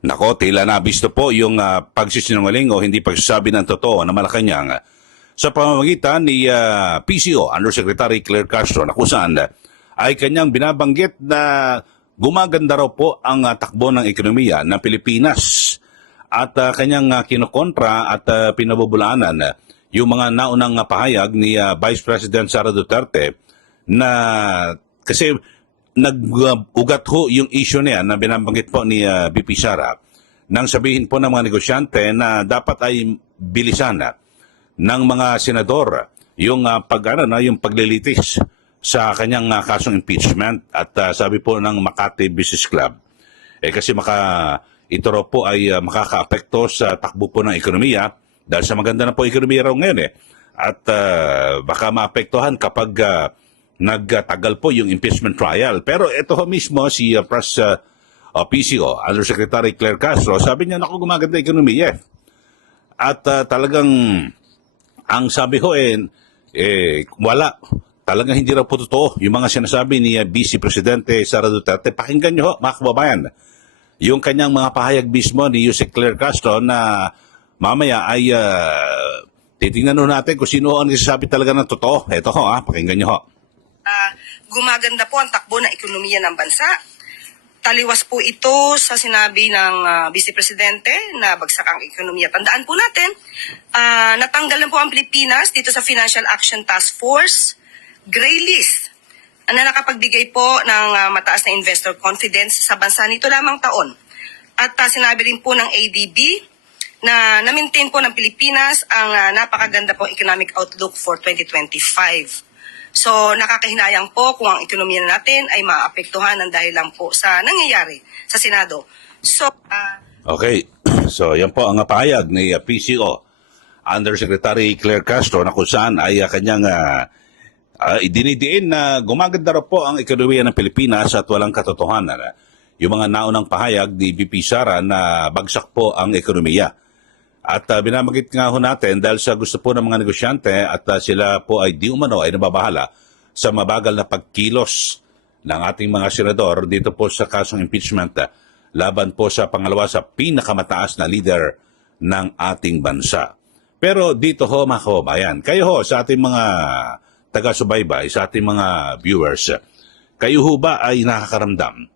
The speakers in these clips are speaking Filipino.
Nako, tila nabisto po yung pagsisinungaling o hindi pagsasabi ng totoo na Malacanang sa pamamagitan ni PCO, Undersecretary Claire Castro, na kung saan ay kanyang binabanggit na gumaganda raw po ang takbo ng ekonomiya ng Pilipinas at kanyang kinokontra at pinabubulaanan yung mga naunang pahayag ni Vice President Sara Duterte na kasi nag-ugat ho yung issue niya na binabanggit po ni VP Sara nang sabihin po ng mga negosyante na dapat ay bilisan ng mga senador yung yung paglilitis sa kanyang kasong impeachment at sabi po ng Makati Business Club kasi ito raw po ay makakaapekto sa takbo po ng ekonomiya dahil sa maganda na po ekonomiya raw ngayon at baka maapektuhan kapag nagtagal po yung impeachment trial. Pero ito ho mismo si PCO, Undersecretary Claire Castro, sabi niya, naku, gumaganda ekonomiya. At talagang, ang sabi ho wala. Talagang hindi raw po totoo yung mga sinasabi ni Vice Presidente Sara Duterte. Pakinggan niyo ho, mga kababayan, yung kanyang mga pahayag mismo ni Yusek Claire Castro na mamaya ay titingnan ho natin kung sino ang nagsasabi talaga ng totoo. Ito ho, pakinggan niyo ho. Gumaganda po ang takbo ng ekonomiya ng bansa. Taliwas po ito sa sinabi ng Vice Presidente na bagsak ang ekonomiya. Tandaan po natin, natanggal na po ang Pilipinas dito sa Financial Action Task Force, gray list, na nakapagbigay po ng mataas na investor confidence sa bansa nito lamang taon. At sinabi rin po ng ADB na na-maintain po ng Pilipinas ang napakaganda po economic outlook for 2025. So nakakahinayang po kung ang ekonomiya natin ay maapektuhan ng dahil lang po sa nangyayari sa Senado. So, Okay, so yan po ang pahayag ni PCO, Undersecretary Claire Castro, na kung saan ay kanyang idinidiin na gumaganda raw po ang ekonomiya ng Pilipinas at walang katotohanan. Yung mga naunang pahayag ni VP Sara na bagsak po ang ekonomiya. At binamagit nga ho natin dahil sa gusto po ng mga negosyante at sila po ay di umano ay nababahala sa mabagal na pagkilos ng ating mga senador dito po sa kasong impeachment laban po sa pangalawa sa pinakamataas na leader ng ating bansa. Pero dito ho mga kababayan, kayo ho sa ating mga taga-subaybay, sa ating mga viewers, kayo ho ba ay nakakaramdam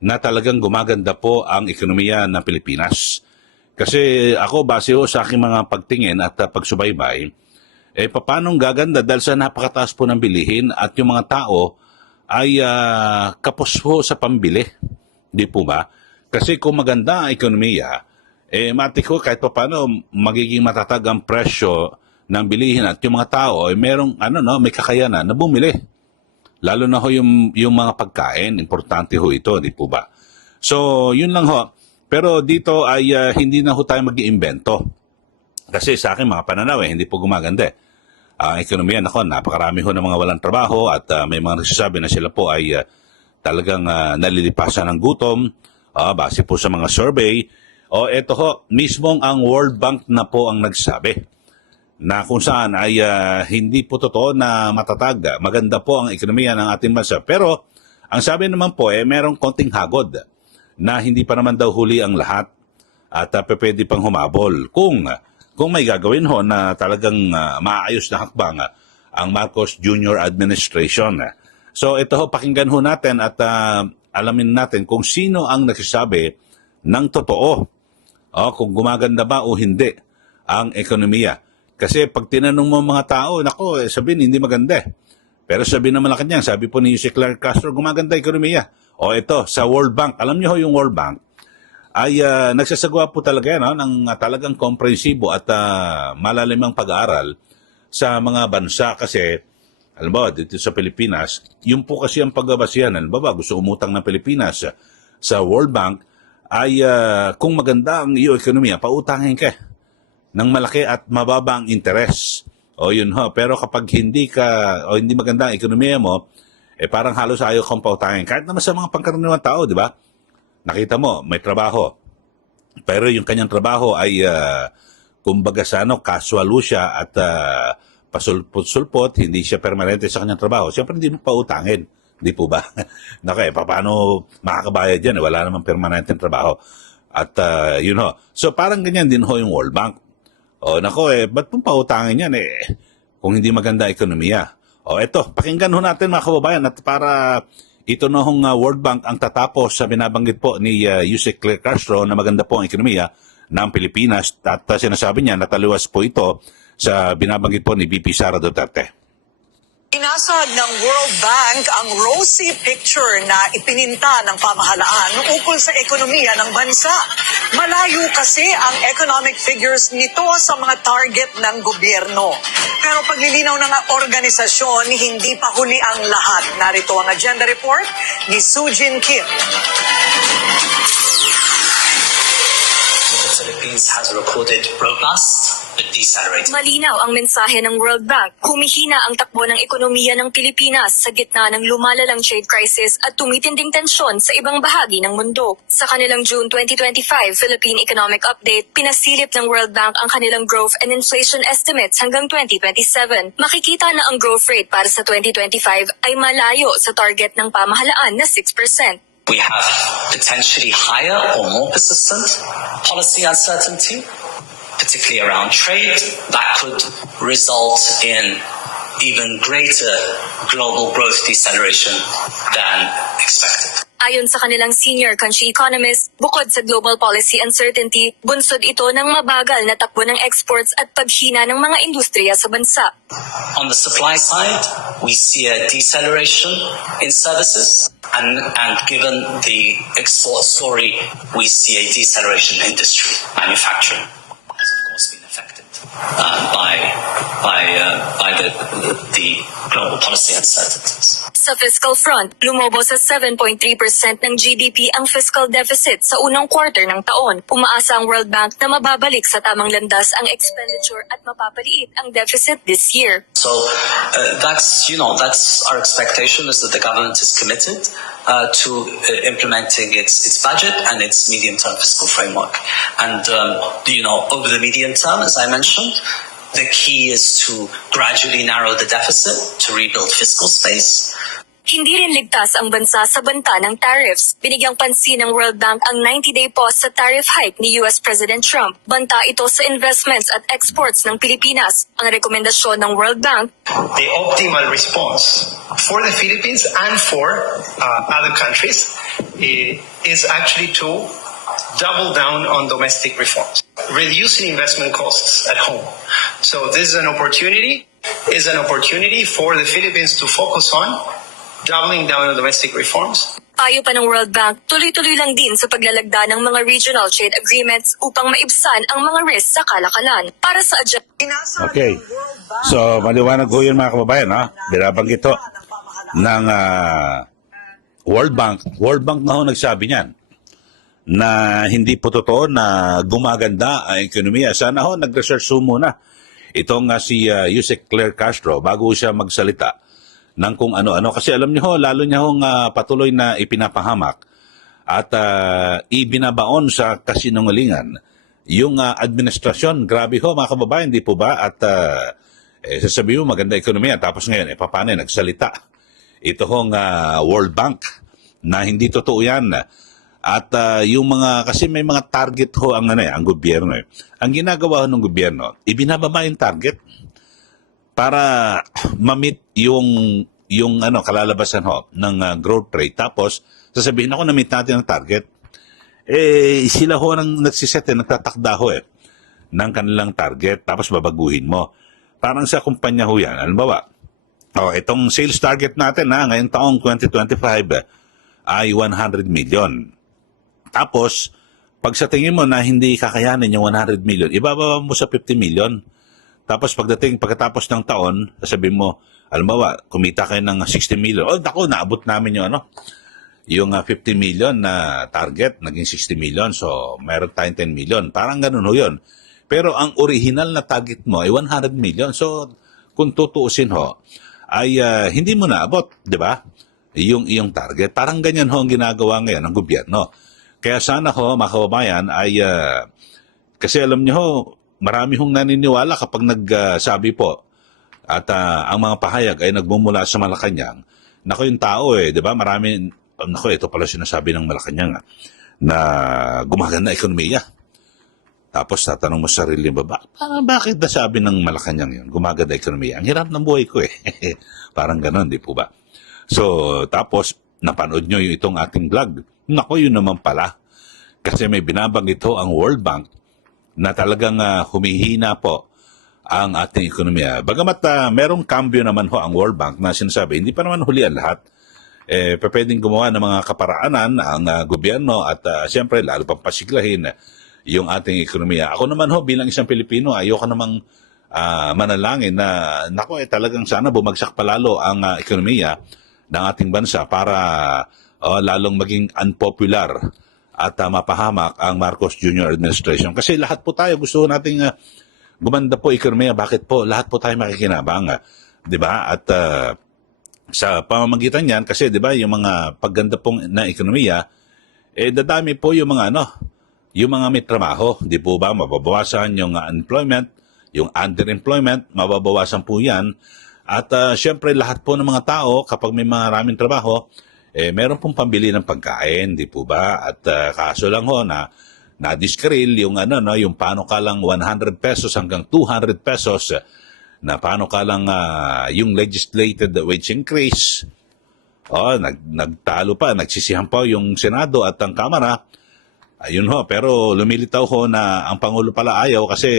na talagang gumaganda po ang ekonomiya ng Pilipinas? Kasi ako, base ho sa aking mga pagtingin at pagsubaybay, paano gaganda dahil sa napakataas po ng bilihin at yung mga tao ay kapos po sa pambili. Di po ba? Kasi kung maganda ang ekonomiya, matik ho kahit pa paano magiging matatag ang presyo ng bilihin at yung mga tao ay merong may kakayanan na bumili. Lalo na ho yung mga pagkain, importante ho ito, di po ba? So, yun lang ho. Pero dito ay hindi na ho tayo mag-iimbento. Kasi sa akin mga pananaw hindi po gumaganda. Ang ekonomiya, napakarami ho ng mga walang trabaho at may mga nagsasabi na sila po ay talagang nalilipasan ng gutom base po sa mga survey. Ito ho, mismong ang World Bank na po ang nagsabi na kung saan ay hindi po totoo na matatag. Maganda po ang ekonomiya ng ating bansa. Pero ang sabi naman po merong konting hagod na hindi pa naman daw huli ang lahat at pwede pang humabol kung may gagawin ho na talagang maayos na hakbang ang Marcos Jr. Administration. So ito ho, pakinggan ho natin at alamin natin kung sino ang nagsasabi ng totoo kung gumaganda ba o hindi ang ekonomiya. Kasi pag tinanong mo mga tao, sabihin hindi maganda. Pero sabi ng Malacanang, sabi po ni Jose Claire Castro, gumaganda ekonomiya. Ito, sa World Bank, alam niyo ho yung World Bank, ay nagsasagawa po talaga ng talagang komprehensibo at malalimang pag-aaral sa mga bansa kasi, alam ba, dito sa Pilipinas, yung po kasi ang pagbabasihan, alam ba, gusto umutang ng Pilipinas sa World Bank, ay kung maganda ang iyo ekonomiya, pautangin ka ng malaki at mababa ang interes. Yun ho, pero kapag hindi maganda ang ekonomiya mo, parang halos ayaw kang pautangin. Kahit naman sa mga pangkaraniwang tao, di ba? Nakita mo, may trabaho. Pero yung kanyang trabaho ay, kumbaga casual siya at pasulpot-sulpot, hindi siya permanente sa kanyang trabaho. Siyempre, hindi mo pautangin. Di po ba? Paano makakabayad yan? Wala namang permanenteng trabaho. At yun ho. So parang ganyan din ho yung World Bank. O nako ba't pong pautangin yan kung hindi maganda ekonomiya? O eto, pakinggan ho natin mga kababayan at para ito na hong World Bank ang tatapos sa binabanggit po ni Yusek Claire Castro na maganda po ang ekonomiya ng Pilipinas at sinasabi niya nataliwas po ito sa binabanggit po ni VP Sara Duterte. Inasag ng World Bank ang rosy picture na ipininta ng pamahalaan ukol sa ekonomiya ng bansa. Malayo kasi ang economic figures nito sa mga target ng gobyerno. Pero paglilinaw ng organisasyon, hindi pa huli ang lahat. Narito ang agenda report ni Sujin Kim. The Philippines has recorded robust but decelerating. Malinaw ang mensahe ng World Bank. Humihina ang takbo ng ekonomiya ng Pilipinas sa gitna ng lumalalang trade crisis at tumitinding tensyon sa ibang bahagi ng mundo. Sa kanilang June 2025 Philippine Economic Update, pinasilip ng World Bank ang kanilang growth and inflation estimates hanggang 2027. Makikita na ang growth rate para sa 2025 ay malayo sa target ng pamahalaan na 6%. We have potentially higher or more persistent policy uncertainty, particularly around trade, that could result in even greater global growth deceleration than expected. Ayon sa kanilang senior country economist, bukod sa global policy uncertainty, bunsod ito ng mabagal na takbo ng exports at paghina ng mga industriya sa bansa. On the supply side, we see a deceleration in services, and given the export story, we see a deceleration in industry. Manufacturing has, of course, been affected by the global policy uncertainties. Sa fiscal front, lumobo sa 7.3% ng GDP ang fiscal deficit sa unang quarter ng taon. Umaasa ang World Bank na mababalik sa tamang landas ang expenditure at mapapaliit ang deficit this year. So that's our expectation, is that the government is committed to implementing its budget and its medium-term fiscal framework. And over the medium term, as I mentioned, the key is to gradually narrow the deficit to rebuild fiscal space. Hindi rin ligtas ang bansa sa banta ng tariffs. Binigyang pansin ng World Bank ang 90-day pause sa tariff hike ni US President Trump. Banta ito sa investments at exports ng Pilipinas. Ang rekomendasyon ng World Bank, the optimal response for the Philippines and for other countries is actually to double down on domestic reforms, reducing investment costs at home. So this is an opportunity for the Philippines to focus on doubling down on domestic reforms. payo pa ng World Bank, tuloy-tuloy lang din sa paglalagda ng mga regional trade agreements upang maibsan ang mga risks sa kalakalan. Para sa Inasag Okay. ng World Bank So maliwanag ho yun mga kababayan. Binabanggit ho ng World Bank. World Bank na ho nagsabi niyan na hindi po totoo na gumaganda ang ekonomiya. Sana ho nag-research ho muna itong si Yusek Claire Castro bago siya magsalita ng kung ano-ano. Kasi alam niyo ho, lalo niya hong patuloy na ipinapahamak at ibinabaon sa kasinungalingan yung administrasyon. Grabe ho mga kababayan, di po ba? At sasabihin mo maganda ekonomiya, tapos ngayon, paano nagsalita? Ito hong World Bank na hindi totoo yan. At yung mga, kasi may mga target ho ang gobyerno. Ang ginagawa ho ng gobyerno, ibinababa yung target para ma-meet yung kalalabasan ho ng growth rate. Tapos, sasabihin ako na-meet natin ang target. Sila ho nang nagsiset, nagtatakda ho ng kanilang target. Tapos babaguhin mo. Parang sa kumpanya ho yan. Halimbawa, itong sales target natin ngayong taong 2025 ay 100 million. Tapos, pag sa tingin mo na hindi kakayanin yung 100 million, ibababa mo sa 50 million. Tapos pagkatapos ng taon, sabihin mo, halimbawa, kumita kayo ng 60 million. Naabot namin yung 50 million na target, naging 60 million. So, meron tayong 10 million. Parang ganun ho yun. Pero ang original na target mo ay 100 million. So, kung tutuusin ho, ay hindi mo naabot, di ba? Yung iyong target. Parang ganyan ho ang ginagawa ngayon ng gobyerno. Kaya sana ho, mga kababayan, ay kasi alam niyo ho, marami hong naniniwala kapag nagsabi po at ang mga pahayag ay nagmumula sa Malacanang. Nako yung tao di ba? Marami, ito pala sinasabi ng Malacanang. na gumaganda ekonomiya. Tapos tatanong mo sa sarili mo, bakit nasabi ng Malacanang yun, gumaganda ekonomiya? Ang hirap ng buhay ko eh. Parang ganon, di po ba? So, tapos, napanood nyo yung itong ating vlog. Nako, yun naman pala. Kasi may binabanggit ito ang World Bank na talagang humihina po ang ating ekonomiya. Bagamat merong kambyo naman ho ang World Bank na sinasabi, hindi pa naman huli ang lahat. Pwedeng gumawa ng mga kaparaanan ang gobyerno at siyempre lalo pang pasiglahin yung ating ekonomiya. Ako naman ho, bilang isang Pilipino, ayoko namang manalangin na, talagang sana bumagsak palalo ang ekonomiya ng ating bansa para lalong maging unpopular at mapahamak ang Marcos Jr. administration. Kasi lahat po tayo gusto nating gumanda po ekonomiya. Bakit po? Lahat po tayo makikinabang. Di ba? At sa pamamagitan niyan, kasi di ba, yung mga pagganda pong na ekonomiya, dadami po yung mga yung mga may trabaho, di po ba, mababawasan yung unemployment, yung underemployment, mababawasan po yan. At syempre, lahat po ng mga tao, kapag may maraming trabaho, meron pong pambili ng pagkain, di po ba? At kaso lang ho na diskril yung yung panukalang 100 pesos hanggang 200 pesos na panukalang yung legislated wage increase. Nagtalo pa, nagsisihan pa yung Senado at ang Kamara. Ayun ho, pero lumilitaw ho na ang Pangulo pala ayaw kasi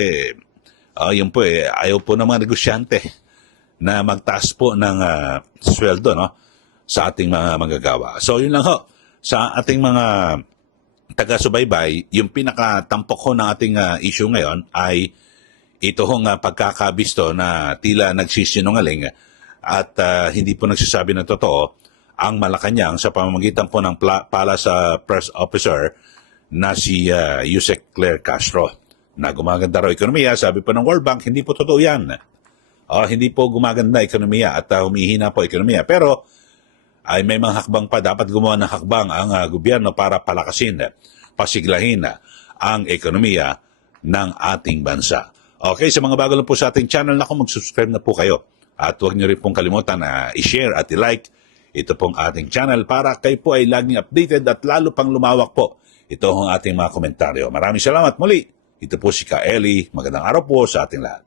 yun po ayaw po ng mga negosyante na magtaas po ng sweldo sa ating mga manggagawa. So yun lang ho, sa ating mga taga-subaybay, yung pinakatampok ho ng ating issue ngayon ay ito hong pagkakabisto na tila nagsisinungaling at hindi po nagsasabi ng totoo ang Malacanang sa pamamagitan po ng Palace Press Officer na si Yusek Claire Castro na gumaganda raw ekonomiya. Sabi po ng World Bank, hindi po totoo yan. Hindi po gumaganda ekonomiya at humihina po ekonomiya. Pero ay may mga hakbang pa. Dapat gumawa ng hakbang ang gobyerno para palakasin, pasiglahin ang ekonomiya ng ating bansa. Okay, sa mga bago lang po sa ating channel, mag-subscribe na po kayo. At huwag niyo rin pong kalimutan na i-share at i-like ito pong ating channel para kayo po ay laging updated at lalo pang lumawak po ito ang ating mga komentaryo. Maraming salamat muli. Ito po si Ka Eli. Magandang araw po sa ating lahat.